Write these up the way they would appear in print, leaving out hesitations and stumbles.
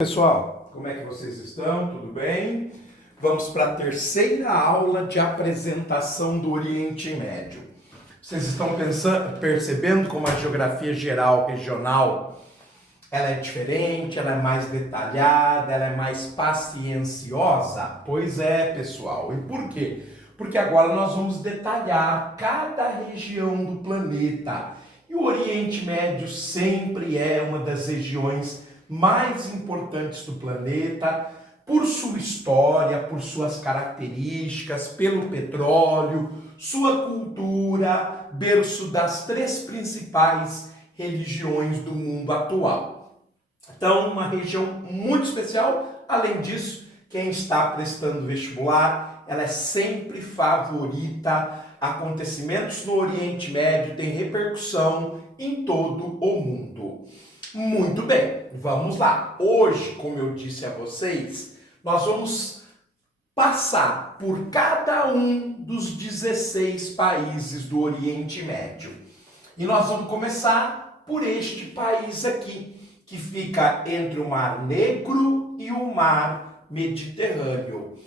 Pessoal, como é que vocês estão? Tudo bem? Vamos para a terceira aula de apresentação do Oriente Médio. Vocês estão percebendo como a geografia geral regional ela é diferente, ela é mais detalhada, ela é mais pacienciosa? Pois é, pessoal. E por quê? Porque agora nós vamos detalhar cada região do planeta. E o Oriente Médio sempre é uma das regiões mais importantes do planeta, por sua história, por suas características, pelo petróleo, sua cultura, berço das três principais religiões do mundo atual. Então, uma região muito especial. Além disso, quem está prestando vestibular, ela é sempre favorita. Acontecimentos no Oriente Médio têm repercussão em todo o mundo. Muito bem, vamos lá. Hoje, como eu disse a vocês, nós vamos passar por cada um dos 16 países do Oriente Médio. E nós vamos começar por este país aqui, que fica entre o Mar Negro e o Mar Mediterrâneo.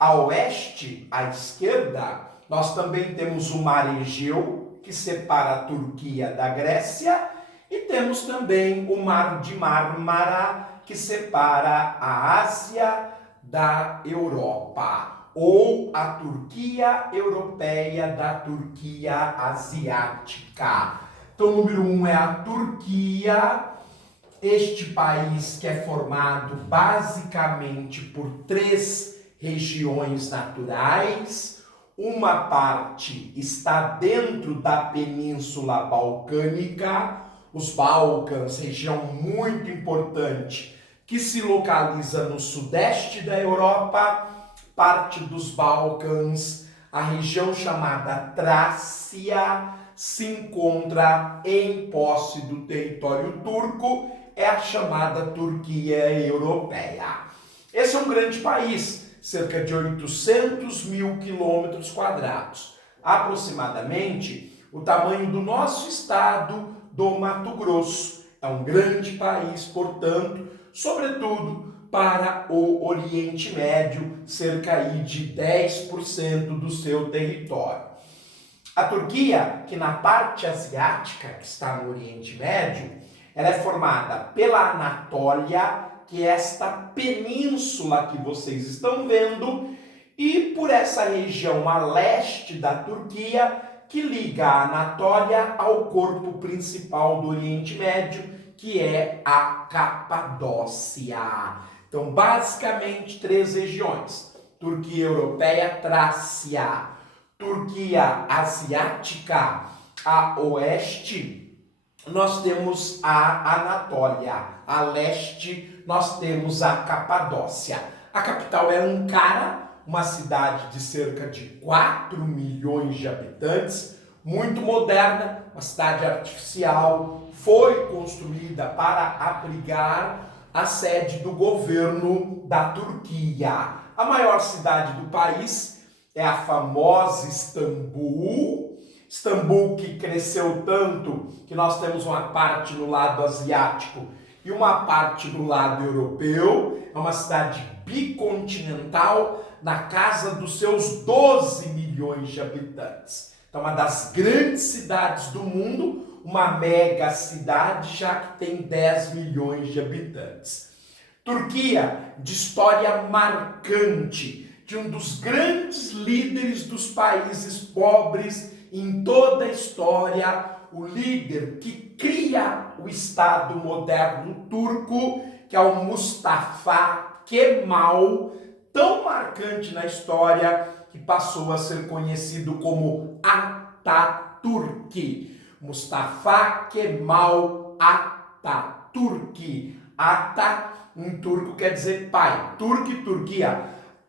A oeste, à esquerda, nós também temos o Mar Egeu, que separa a Turquia da Grécia, e temos também o Mar de Mármara, que separa a Ásia da Europa, ou a Turquia europeia da Turquia asiática. Então, o número 1 é a Turquia, este país que é formado basicamente por três regiões naturais. Uma parte está dentro da Península Balcânica, os Balcãs, região muito importante, que se localiza no sudeste da Europa, parte dos Balcãs, a região chamada Trácia, se encontra em posse do território turco, é a chamada Turquia europeia. Esse é um grande país, cerca de 800 mil quilômetros quadrados, aproximadamente o tamanho do nosso estado do Mato Grosso. É um grande país, portanto, sobretudo para o Oriente Médio, cerca aí de 10% do seu território. A Turquia, que na parte asiática, que está no Oriente Médio, ela é formada pela Anatólia, que é esta península que vocês estão vendo, e por essa região a leste da Turquia, que liga a Anatólia ao corpo principal do Oriente Médio, que é a Capadócia. Então, basicamente, três regiões: Turquia europeia, Trácia; Turquia asiática, a oeste, nós temos a Anatólia; a leste, nós temos a Capadócia. A capital é Ankara, uma cidade de cerca de 4 milhões de habitantes, muito moderna, uma cidade artificial, foi construída para abrigar a sede do governo da Turquia. A maior cidade do país é a famosa Istambul. Istambul, que cresceu tanto que nós temos uma parte no lado asiático e uma parte no lado europeu. É uma cidade bicontinental, na casa dos seus 12 milhões de habitantes. Então, uma das grandes cidades do mundo, uma mega cidade, já que tem 10 milhões de habitantes. Turquia, de história marcante, de um dos grandes líderes dos países pobres em toda a história, o líder que cria o Estado moderno turco, que é o Mustafa Kemal, tão marcante na história que passou a ser conhecido como Atatürk. Mustafa Kemal Atatürk. Ata em turco quer dizer pai. Turk, Turquia.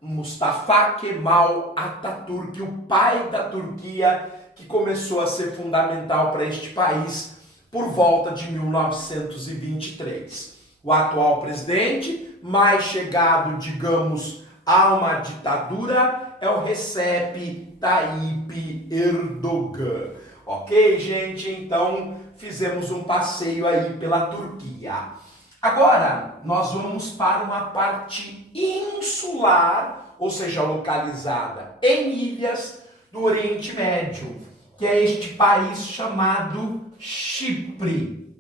Mustafa Kemal Atatürk, o pai da Turquia, que começou a ser fundamental para este país por volta de 1923. O atual presidente, mais chegado, digamos, a uma ditadura, é o Recep Tayyip Erdogan. Ok, gente? Então, fizemos um passeio aí pela Turquia. Agora, nós vamos para uma parte insular, ou seja, localizada em ilhas do Oriente Médio, que é este país chamado Chipre.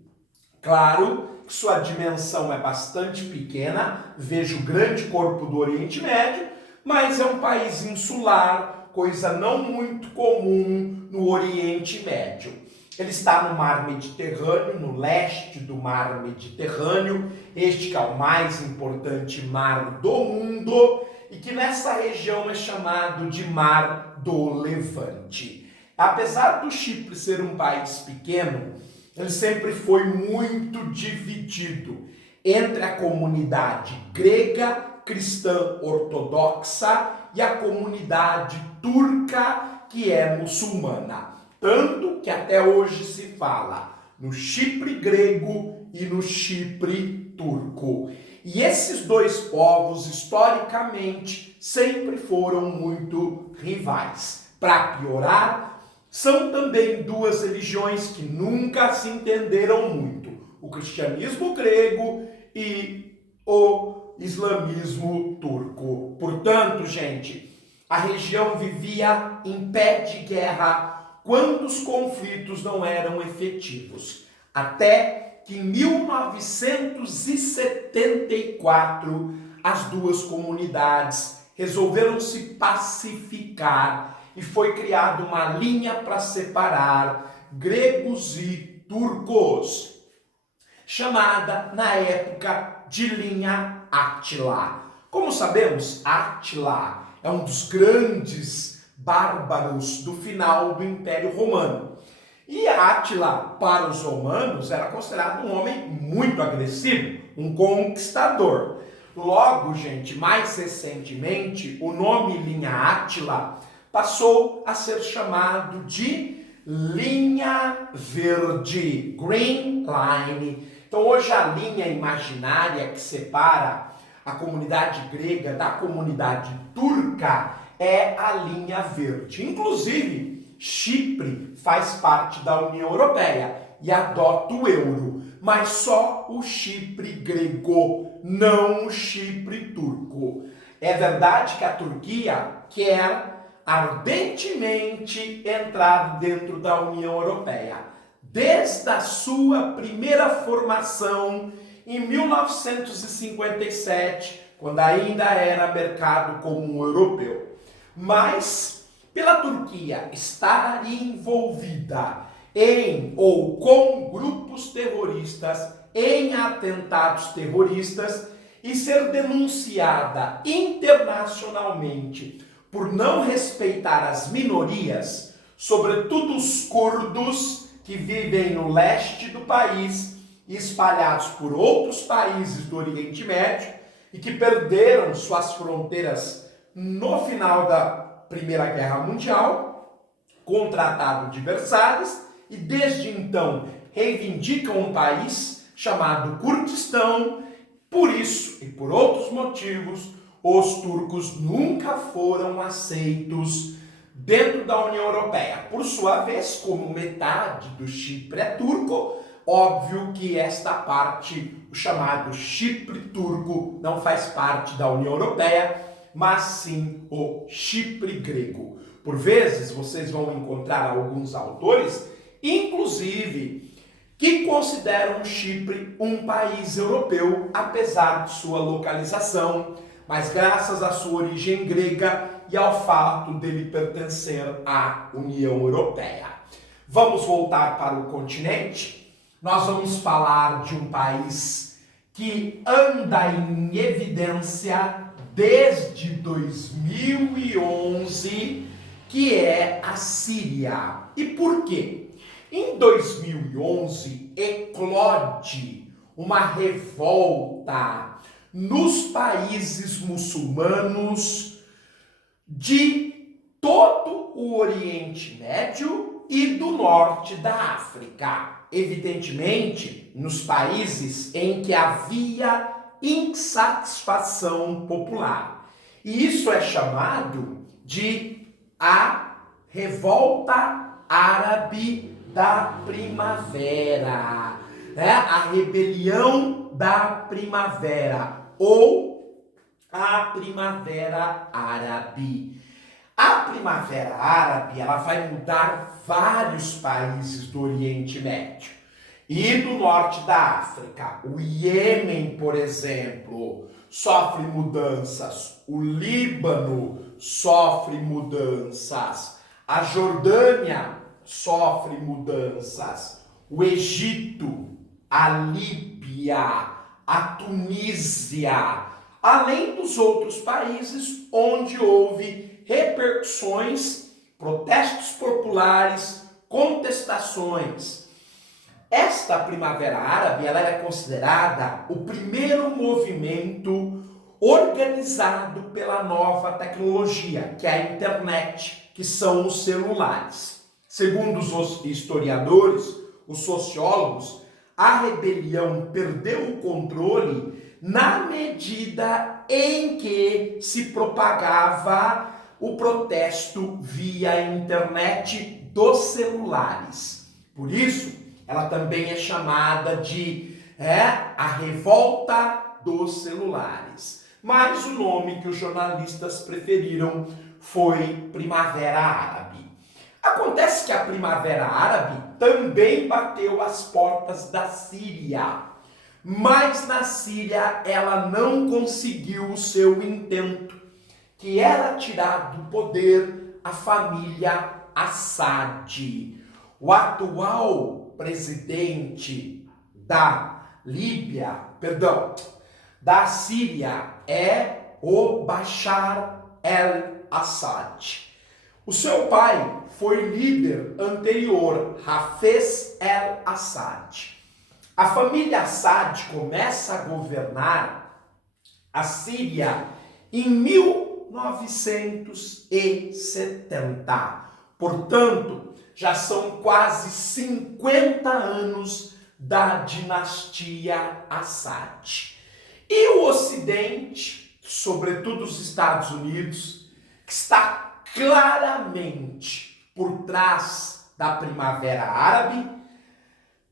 Claro que sua dimensão é bastante pequena, veja o grande corpo do Oriente Médio, mas é um país insular, coisa não muito comum no Oriente Médio. Ele está no Mar Mediterrâneo, no leste do Mar Mediterrâneo, este que é o mais importante mar do mundo e que nessa região é chamado de Mar do Levante. Apesar do Chipre ser um país pequeno, ele sempre foi muito dividido entre a comunidade grega cristã ortodoxa e a comunidade turca que é muçulmana. Tanto que até hoje se fala no Chipre grego e no Chipre turco. E esses dois povos, historicamente, sempre foram muito rivais. Para piorar, são também duas religiões que nunca se entenderam muito. O cristianismo grego e o islamismo turco. Portanto, gente, a região vivia em pé de guerra quando os conflitos não eram efetivos, até que em 1974 as duas comunidades resolveram se pacificar e foi criada uma linha para separar gregos e turcos, chamada na época de linha Átila. Como sabemos, Átila é um dos grandes bárbaros do final do Império Romano. E Átila, para os romanos, era considerado um homem muito agressivo, um conquistador. Logo, gente, mais recentemente, o nome linha Átila passou a ser chamado de linha verde, Green Line. Então, hoje a linha imaginária que separa a comunidade grega da comunidade turca é a linha verde. Inclusive, Chipre faz parte da União Europeia e adota o euro, mas só o Chipre grego, não o Chipre turco. É verdade que a Turquia quer ardentemente entrar dentro da União Europeia. Desde a sua primeira formação em 1957, quando ainda era mercado comum europeu. Mas, pela Turquia estar envolvida em ou com grupos terroristas, em atentados terroristas e ser denunciada internacionalmente por não respeitar as minorias, sobretudo os curdos que vivem no leste do país e espalhados por outros países do Oriente Médio e que perderam suas fronteiras no final da Primeira Guerra Mundial, com o Tratado de Versalhes, e desde então reivindicam um país chamado Kurdistão. Por isso e por outros motivos, os turcos nunca foram aceitos dentro da União Europeia. Por sua vez, como metade do Chipre é turco, óbvio que esta parte, o chamado Chipre turco, não faz parte da União Europeia, mas sim o Chipre grego. Por vezes, vocês vão encontrar alguns autores, inclusive, que consideram Chipre um país europeu, apesar de sua localização, mas graças à sua origem grega e ao fato dele pertencer à União Europeia. Vamos voltar para o continente? Nós vamos falar de um país que anda em evidência desde 2011, que é a Síria. E por quê? Em 2011, eclode uma revolta nos países muçulmanos de todo o Oriente Médio e do norte da África. Evidentemente, nos países em que havia insatisfação popular. E isso é chamado de a Revolta Árabe da Primavera. né, a rebelião da primavera ou a Primavera Árabe. A Primavera Árabe, ela vai mudar vários países do Oriente Médio e do norte da África. O Iêmen, por exemplo, sofre mudanças. O Líbano sofre mudanças. A Jordânia sofre mudanças. O Egito, a Líbia, a Tunísia, além dos outros países onde houve repercussões, protestos populares, contestações. Esta Primavera Árabe, ela era considerada o primeiro movimento organizado pela nova tecnologia, que é a internet, que são os celulares. Segundo os historiadores, os sociólogos, a rebelião perdeu o controle na medida em que se propagava o protesto via internet dos celulares. Por isso, ela também é chamada de a revolta dos celulares. Mas o nome que os jornalistas preferiram foi Primavera Árabe. Acontece que a Primavera Árabe também bateu às portas da Síria. Mas na Síria ela não conseguiu o seu intento, que era tirar do poder a família Assad. O atual presidente da Síria é o Bashar el-Assad. O seu pai foi líder anterior, Hafez el-Assad. A família Assad começa a governar a Síria em 1970. Portanto, já são quase 50 anos da dinastia Assad. E o Ocidente, sobretudo os Estados Unidos, que está claramente por trás da Primavera Árabe,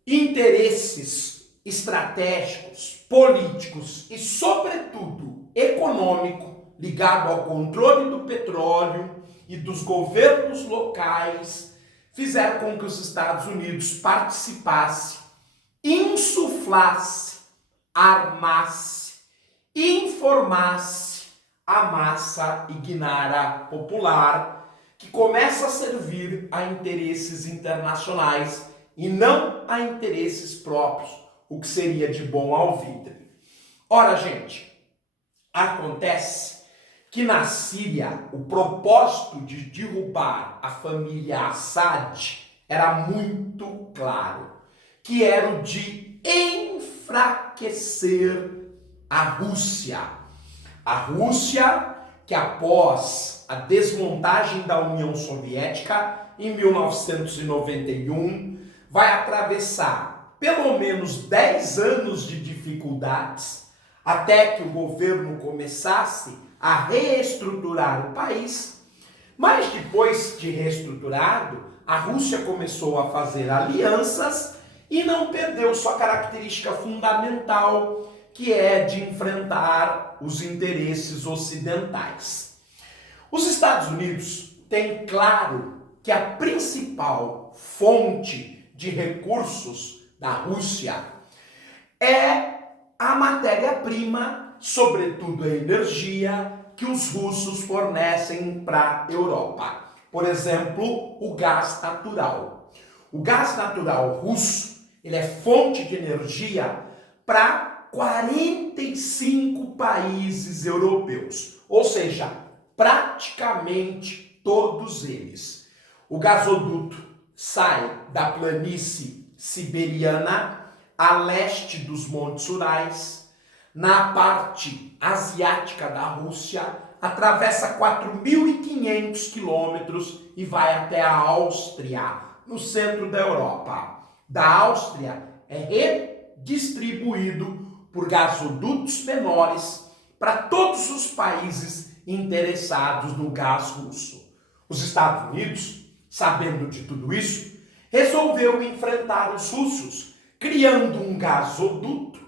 interesses estratégicos, políticos e, sobretudo, econômico, ligado ao controle do petróleo e dos governos locais, fizeram com que os Estados Unidos participasse, insuflasse, armasse, informasse a massa ignara popular, que começa a servir a interesses internacionais e não a interesses próprios, o que seria de bom alvitre. Ora, gente, acontece que na Síria o propósito de derrubar a família Assad era muito claro, que era o de enfraquecer a Rússia. A Rússia, que após a desmontagem da União Soviética em 1991, vai atravessar pelo menos 10 anos de dificuldades até que o governo começasse a reestruturar o país. Mas depois de reestruturado, a Rússia começou a fazer alianças e não perdeu sua característica fundamental, que é de enfrentar os interesses ocidentais. Os Estados Unidos têm claro que a principal fonte de recursos da Rússia é a matéria-prima, sobretudo a energia, que os russos fornecem para a Europa. Por exemplo, o gás natural. O gás natural russo, ele é fonte de energia para 45 países europeus, ou seja, praticamente todos eles. O gasoduto sai da planície siberiana a leste dos Montes Urais, na parte asiática da Rússia, atravessa 4.500 quilômetros e vai até a Áustria, no centro da Europa. Da Áustria é redistribuído por gasodutos menores para todos os países interessados no gás russo. Os Estados Unidos, sabendo de tudo isso, resolveu enfrentar os russos, criando um gasoduto,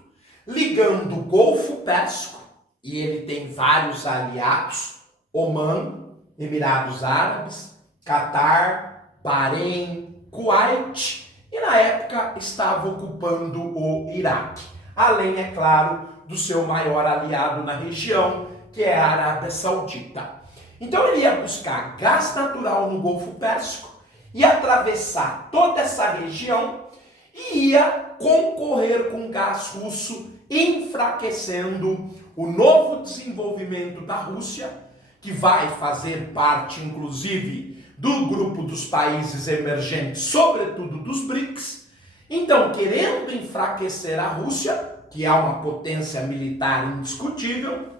ligando o Golfo Pérsico, e ele tem vários aliados, Omã, Emirados Árabes, Catar, Bahrein, Kuwait, e na época estava ocupando o Iraque. Além, é claro, do seu maior aliado na região, que é a Arábia Saudita. Então ele ia buscar gás natural no Golfo Pérsico, ia atravessar toda essa região e ia concorrer com gás russo, enfraquecendo o novo desenvolvimento da Rússia, que vai fazer parte, inclusive, do grupo dos países emergentes, sobretudo dos BRICS. Então, querendo enfraquecer a Rússia, que é uma potência militar indiscutível,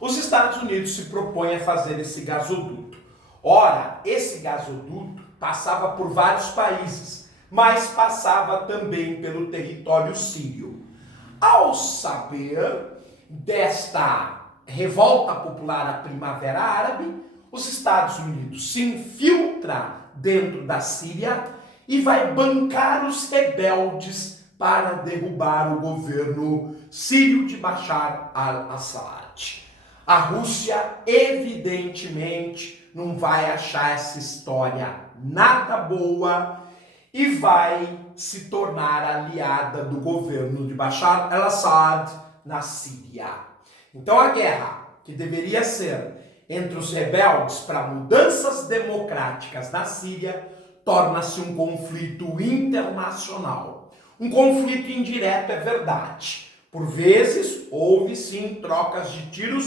os Estados Unidos se propõem a fazer esse gasoduto. Ora, esse gasoduto passava por vários países, mas passava também pelo território sírio. Ao saber desta revolta popular, a Primavera Árabe, os Estados Unidos se infiltra dentro da Síria e vai bancar os rebeldes para derrubar o governo sírio de Bashar al-Assad. A Rússia, evidentemente, não vai achar essa história nada boa e vai se tornar aliada do governo de Bashar al-Assad na Síria. Então a guerra, que deveria ser entre os rebeldes para mudanças democráticas na Síria, torna-se um conflito internacional. Um conflito indireto, é verdade. Por vezes, houve sim trocas de tiros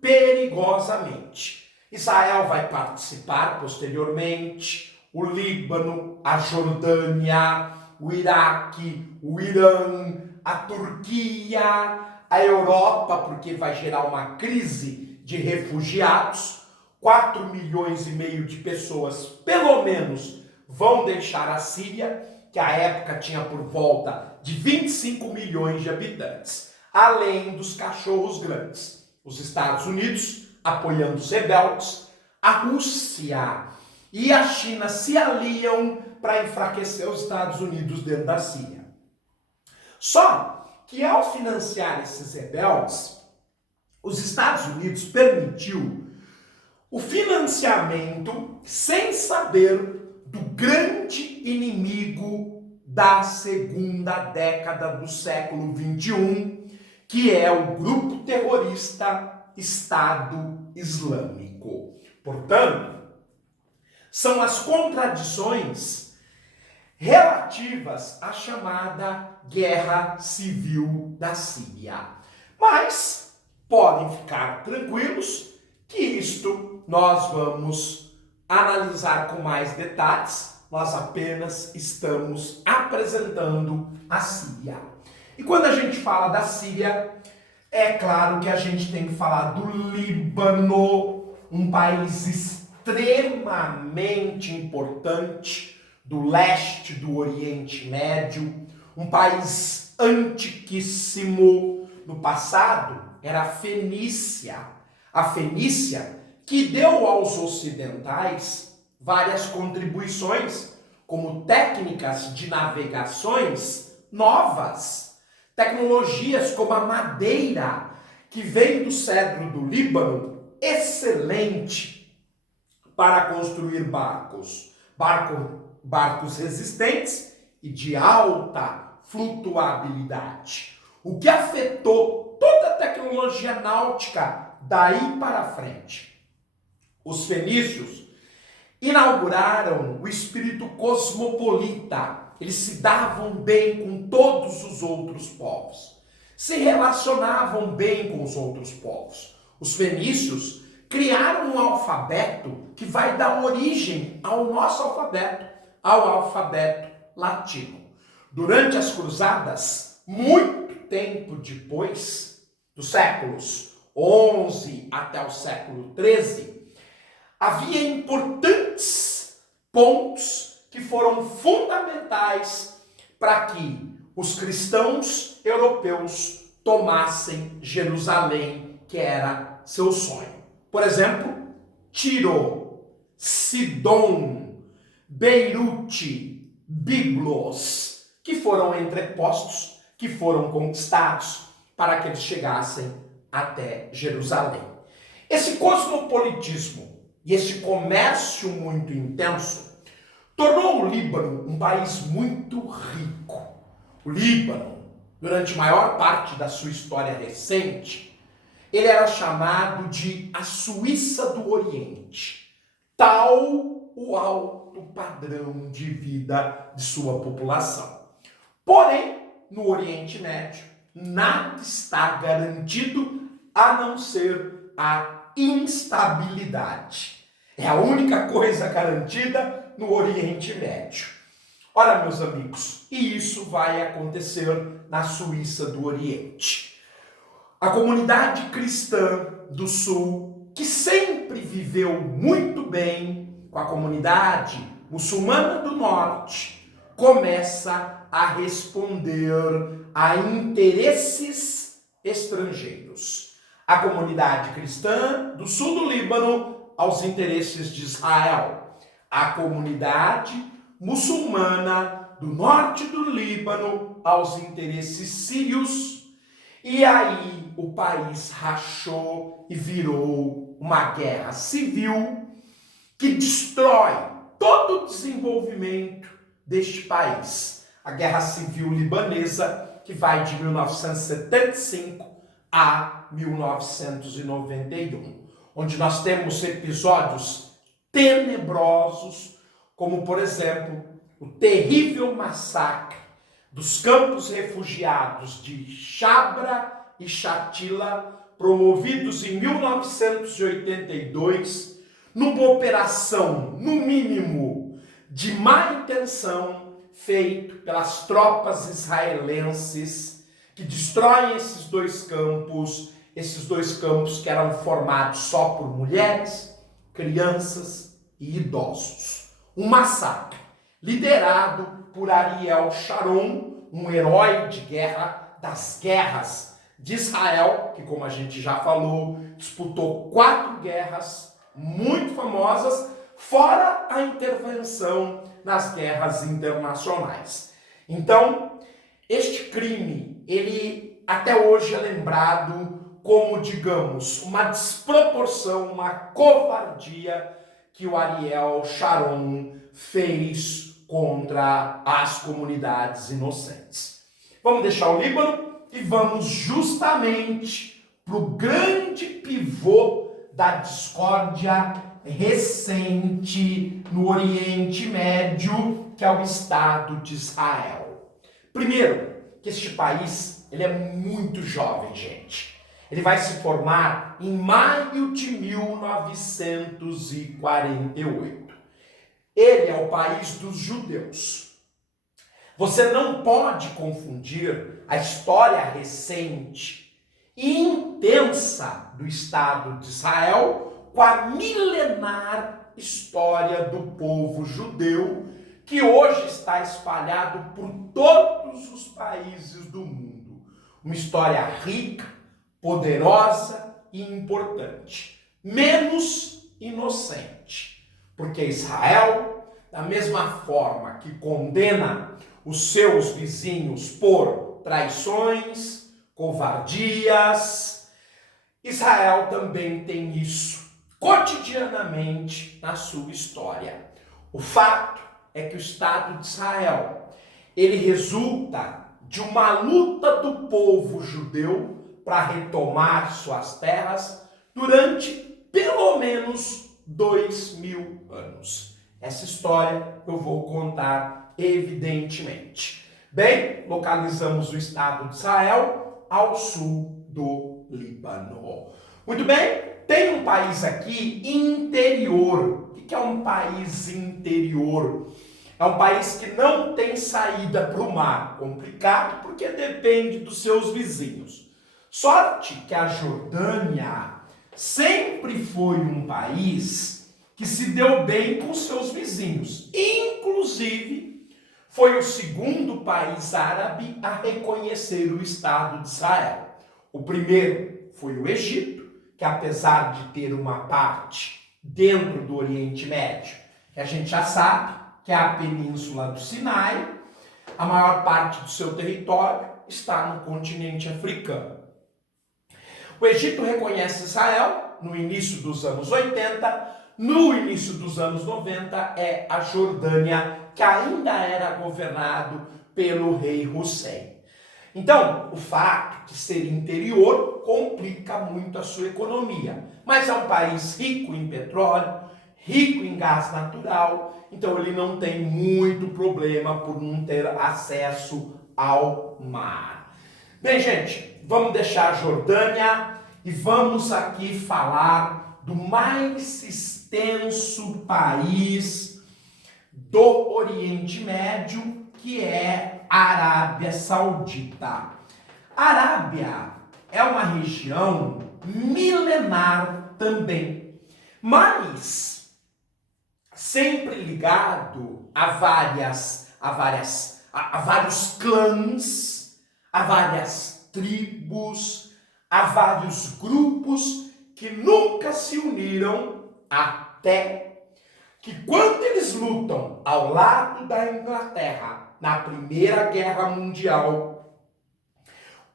perigosamente. Israel vai participar posteriormente, o Líbano, a Jordânia, o Iraque, o Irã, a Turquia, a Europa, porque vai gerar uma crise de refugiados. 4,5 milhões de pessoas, pelo menos, vão deixar a Síria, que à época tinha por volta de 25 milhões de habitantes, além dos cachorros grandes. Os Estados Unidos apoiando os rebeldes, a Rússia e a China se aliam para enfraquecer os Estados Unidos dentro da Síria. Só que ao financiar esses rebeldes, os Estados Unidos permitiu o financiamento sem saber do grande inimigo da segunda década do século XXI, que é o grupo terrorista Estado Islâmico. Portanto, são as contradições relativas à chamada Guerra Civil da Síria. Mas podem ficar tranquilos que isto nós vamos analisar com mais detalhes. Nós apenas estamos apresentando a Síria. E quando a gente fala da Síria, é claro que a gente tem que falar do Líbano, um país extremamente importante do leste do Oriente Médio, um país antiquíssimo. No passado era a Fenícia. A Fenícia que deu aos ocidentais várias contribuições, como técnicas de navegações novas, tecnologias como a madeira, que vem do cedro do Líbano, excelente para construir barcos resistentes e de alta flutuabilidade, o que afetou toda a tecnologia náutica daí para frente. Os fenícios inauguraram o espírito cosmopolita. Eles se davam bem com todos os outros povos, se relacionavam bem com os outros povos. Os fenícios criaram um alfabeto que vai dar origem ao nosso alfabeto, ao alfabeto latino. Durante as cruzadas, muito tempo depois, dos séculos 11 até o século 13, havia importantes pontos que foram fundamentais para que os cristãos europeus tomassem Jerusalém, que era seu sonho. Por exemplo, Tiro, Sidom, Beirute, Biblos, que foram entrepostos, que foram conquistados para que eles chegassem até Jerusalém. Esse cosmopolitismo e esse comércio muito intenso tornou o Líbano um país muito rico. O Líbano, durante a maior parte da sua história recente, ele era chamado de a Suíça do Oriente, tal o alto padrão de vida de sua população. Porém, no Oriente Médio, nada está garantido a não ser a instabilidade. É a única coisa garantida no Oriente Médio. Ora, meus amigos, e isso vai acontecer na Suíça do Oriente. A comunidade cristã do Sul, que sempre viveu muito bem com a comunidade muçulmana do Norte, começa a responder a interesses estrangeiros. A comunidade cristã do Sul do Líbano aos interesses de Israel. A comunidade muçulmana do Norte do Líbano aos interesses sírios. E aí o país rachou e virou uma guerra civil que destrói todo o desenvolvimento deste país. A Guerra Civil Libanesa, que vai de 1975 a 1991, onde nós temos episódios tenebrosos, como, por exemplo, o terrível massacre dos campos refugiados de Chabra e Shatila, promovidos em 1982, numa operação, no mínimo, de má intenção, feito pelas tropas israelenses, que destroem esses dois campos que eram formados só por mulheres, crianças e idosos. Um massacre liderado por Ariel Sharon, um herói de guerra das guerras de Israel, que, como a gente já falou, disputou 4 guerras muito famosas, fora a intervenção nas guerras internacionais. Então, este crime, ele até hoje é lembrado como, digamos, uma desproporção, uma covardia que o Ariel Sharon fez contra as comunidades inocentes. Vamos deixar o Líbano e vamos justamente para o grande pivô da discórdia recente no Oriente Médio, que é o Estado de Israel. Primeiro, que este país ele é muito jovem, gente. Ele vai se formar em maio de 1948. Ele é o país dos judeus. Você não pode confundir a história recente e intensa do Estado de Israel com a milenar história do povo judeu, que hoje está espalhado por todos os países do mundo. Uma história rica, poderosa e importante. Menos inocente. Porque Israel, da mesma forma que condena os seus vizinhos por traições, covardias, Israel também tem isso cotidianamente na sua história. O fato é que o Estado de Israel, ele resulta de uma luta do povo judeu para retomar suas terras durante pelo menos 2000 anos. Essa história eu vou contar evidentemente. Bem, localizamos o Estado de Israel ao sul do Líbano. Muito bem, tem um país aqui interior. O que é um país interior? É um país que não tem saída para o mar. Complicado porque depende dos seus vizinhos. Sorte que a Jordânia sempre foi um país que se deu bem com seus vizinhos. Inclusive, foi o segundo país árabe a reconhecer o Estado de Israel. O primeiro foi o Egito, que apesar de ter uma parte dentro do Oriente Médio, que a gente já sabe, que é a Península do Sinai, a maior parte do seu território está no continente africano. O Egito reconhece Israel no início dos anos 80, no início dos anos 90 é a Jordânia, que ainda era governado pelo rei Hussein. Então, o fato de ser interior complica muito a sua economia, mas é um país rico em petróleo, rico em gás natural, então ele não tem muito problema por não ter acesso ao mar. Bem, gente, vamos deixar a Jordânia e vamos aqui falar do mais extenso país do Oriente Médio, que é a Arábia Saudita. A Arábia é uma região milenar também, mas sempre ligado a vários clãs, a várias tribos, a vários grupos que nunca se uniram até que quando eles lutam ao lado da Inglaterra na Primeira Guerra Mundial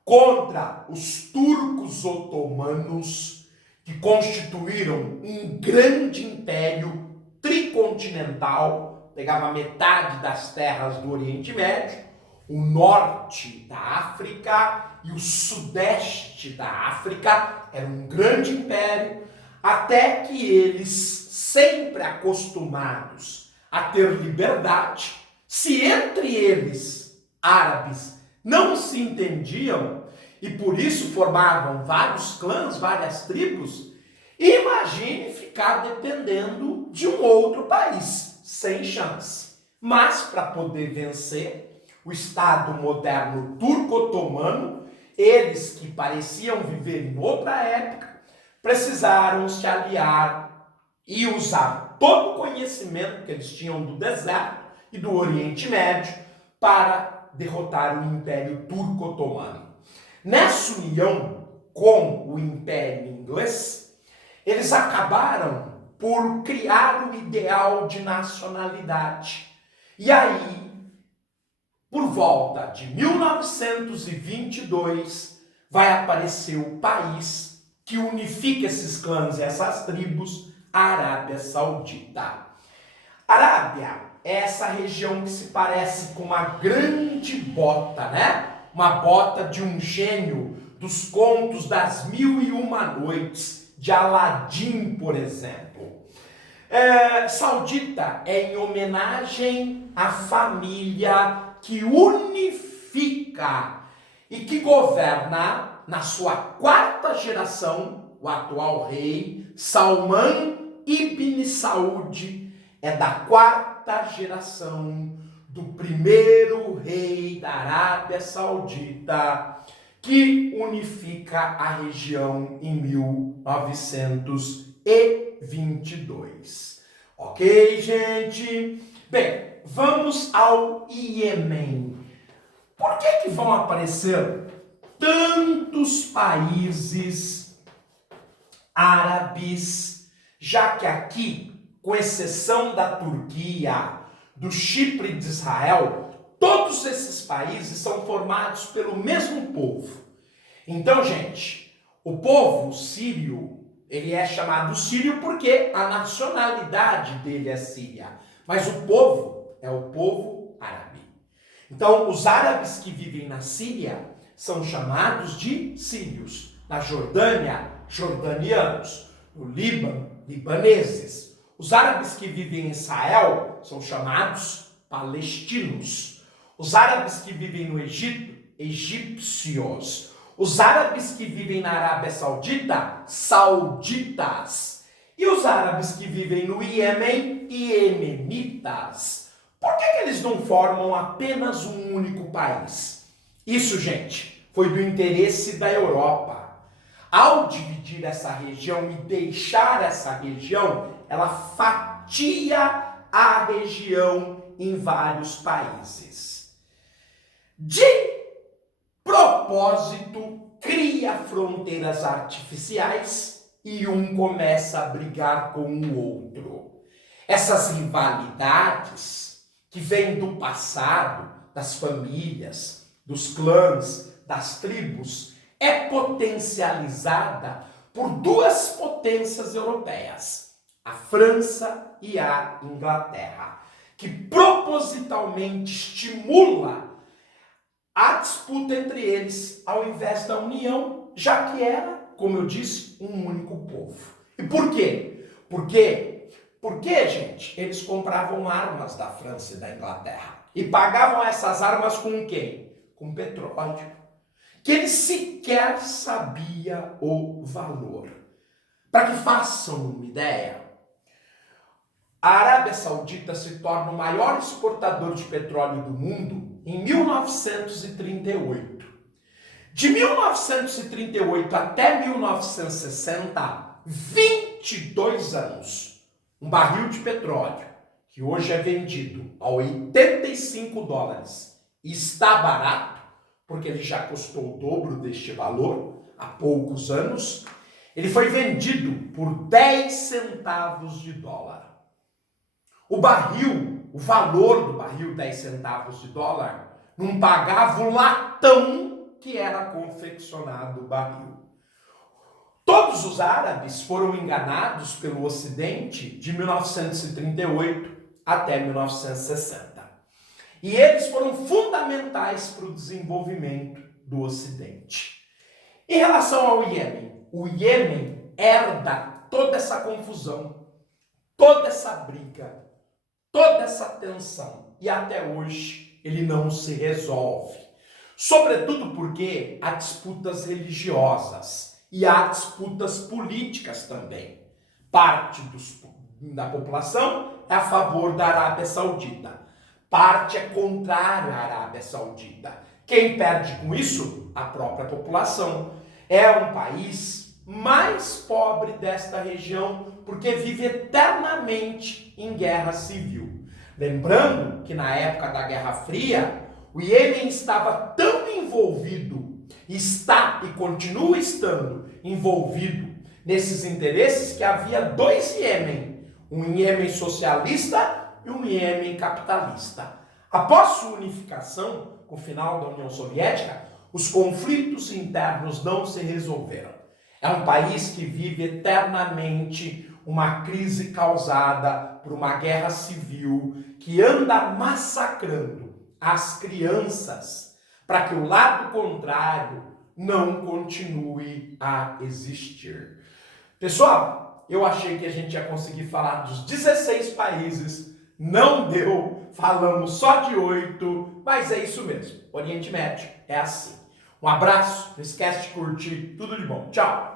contra os turcos otomanos, que constituíram um grande império tricontinental, pegava metade das terras do Oriente Médio, o norte da África e o sudeste da África, era um grande império, até que eles, sempre acostumados a ter liberdade, se entre eles, árabes, não se entendiam e por isso formavam vários clãs, várias tribos, imagine ficar dependendo de um outro país, sem chance. Mas para poder vencer o Estado moderno turco-otomano, eles que pareciam viver em outra época, precisaram se aliar e usar todo o conhecimento que eles tinham do deserto e do Oriente Médio para derrotar o Império Turco-Otomano. Nessa união com o Império Inglês, eles acabaram por criar o ideal de nacionalidade. E aí, por volta de 1922, vai aparecer o país que unifica esses clãs e essas tribos, a Arábia Saudita. A Arábia é essa região que se parece com uma grande bota, né? Uma bota de um gênio dos contos das Mil e Uma Noites, de Aladim, por exemplo. Saudita é em homenagem à família que unifica e que governa na sua quarta geração, o atual rei Salman ibn Saud é da quarta geração do primeiro rei da Arábia Saudita, que unifica a região em 1922. Ok, gente? Bem, vamos ao Iêmen. Por que vão aparecer tantos países árabes, já que aqui, com exceção da Turquia, do Chipre de Israel, todos esses países são formados pelo mesmo povo. Então, gente, o povo sírio, ele é chamado sírio porque a nacionalidade dele é síria, mas o povo é o povo árabe. Então, os árabes que vivem na Síria são chamados de sírios. Na Jordânia, jordanianos. No Líbano, libaneses. Os árabes que vivem em Israel são chamados palestinos. Os árabes que vivem no Egito, egípcios. Os árabes que vivem na Arábia Saudita, sauditas. E os árabes que vivem no Iêmen, iemenitas. Por que eles não formam apenas um único país? Isso, gente, foi do interesse da Europa. Ao dividir essa região e deixar essa região, ela fatia a região em vários países. De propósito, cria fronteiras artificiais e um começa a brigar com o outro. Essas rivalidades que vêm do passado das famílias, dos clãs, das tribos, é potencializada por duas potências europeias, a França e a Inglaterra, que propositalmente estimula a disputa entre eles ao invés da união, já que era, como eu disse, um único povo. E por quê? Porque, gente, eles compravam armas da França e da Inglaterra e pagavam essas armas com quem? Com petróleo, que eles sequer sabiam o valor. Para que façam uma ideia, a Arábia Saudita se torna o maior exportador de petróleo do mundo em 1938. De 1938 até 1960, 22 anos, um barril de petróleo, que hoje é vendido a 85 dólares, e está barato, porque ele já custou o dobro deste valor há poucos anos, ele foi vendido por 10 centavos de dólar. O valor do barril, 10 centavos de dólar, não pagava o latão que era confeccionado o barril. Todos os árabes foram enganados pelo Ocidente de 1938 até 1960. E eles foram fundamentais para o desenvolvimento do Ocidente. Em relação ao Iêmen, o Iêmen herda toda essa confusão, toda essa briga, toda essa tensão, e até hoje ele não se resolve. Sobretudo porque há disputas religiosas e há disputas políticas também. Parte da população é a favor da Arábia Saudita, parte é contrária à Arábia Saudita. Quem perde com isso? A própria população. É um país mais pobre desta região porque vive eternamente em guerra civil. Lembrando que na época da Guerra Fria, o Iêmen estava tão envolvido, está e continua estando envolvido nesses interesses que havia dois Iêmen, um Iêmen socialista e um Iêmen capitalista. Após sua unificação, com o final da União Soviética, os conflitos internos não se resolveram. É um país que vive eternamente uma crise causada por uma guerra civil que anda massacrando as crianças para que o lado contrário não continue a existir. Pessoal, eu achei que a gente ia conseguir falar dos 16 países, não deu, falamos só de 8, mas é isso mesmo, Oriente Médio é assim. Um abraço, não esquece de curtir, tudo de bom, tchau!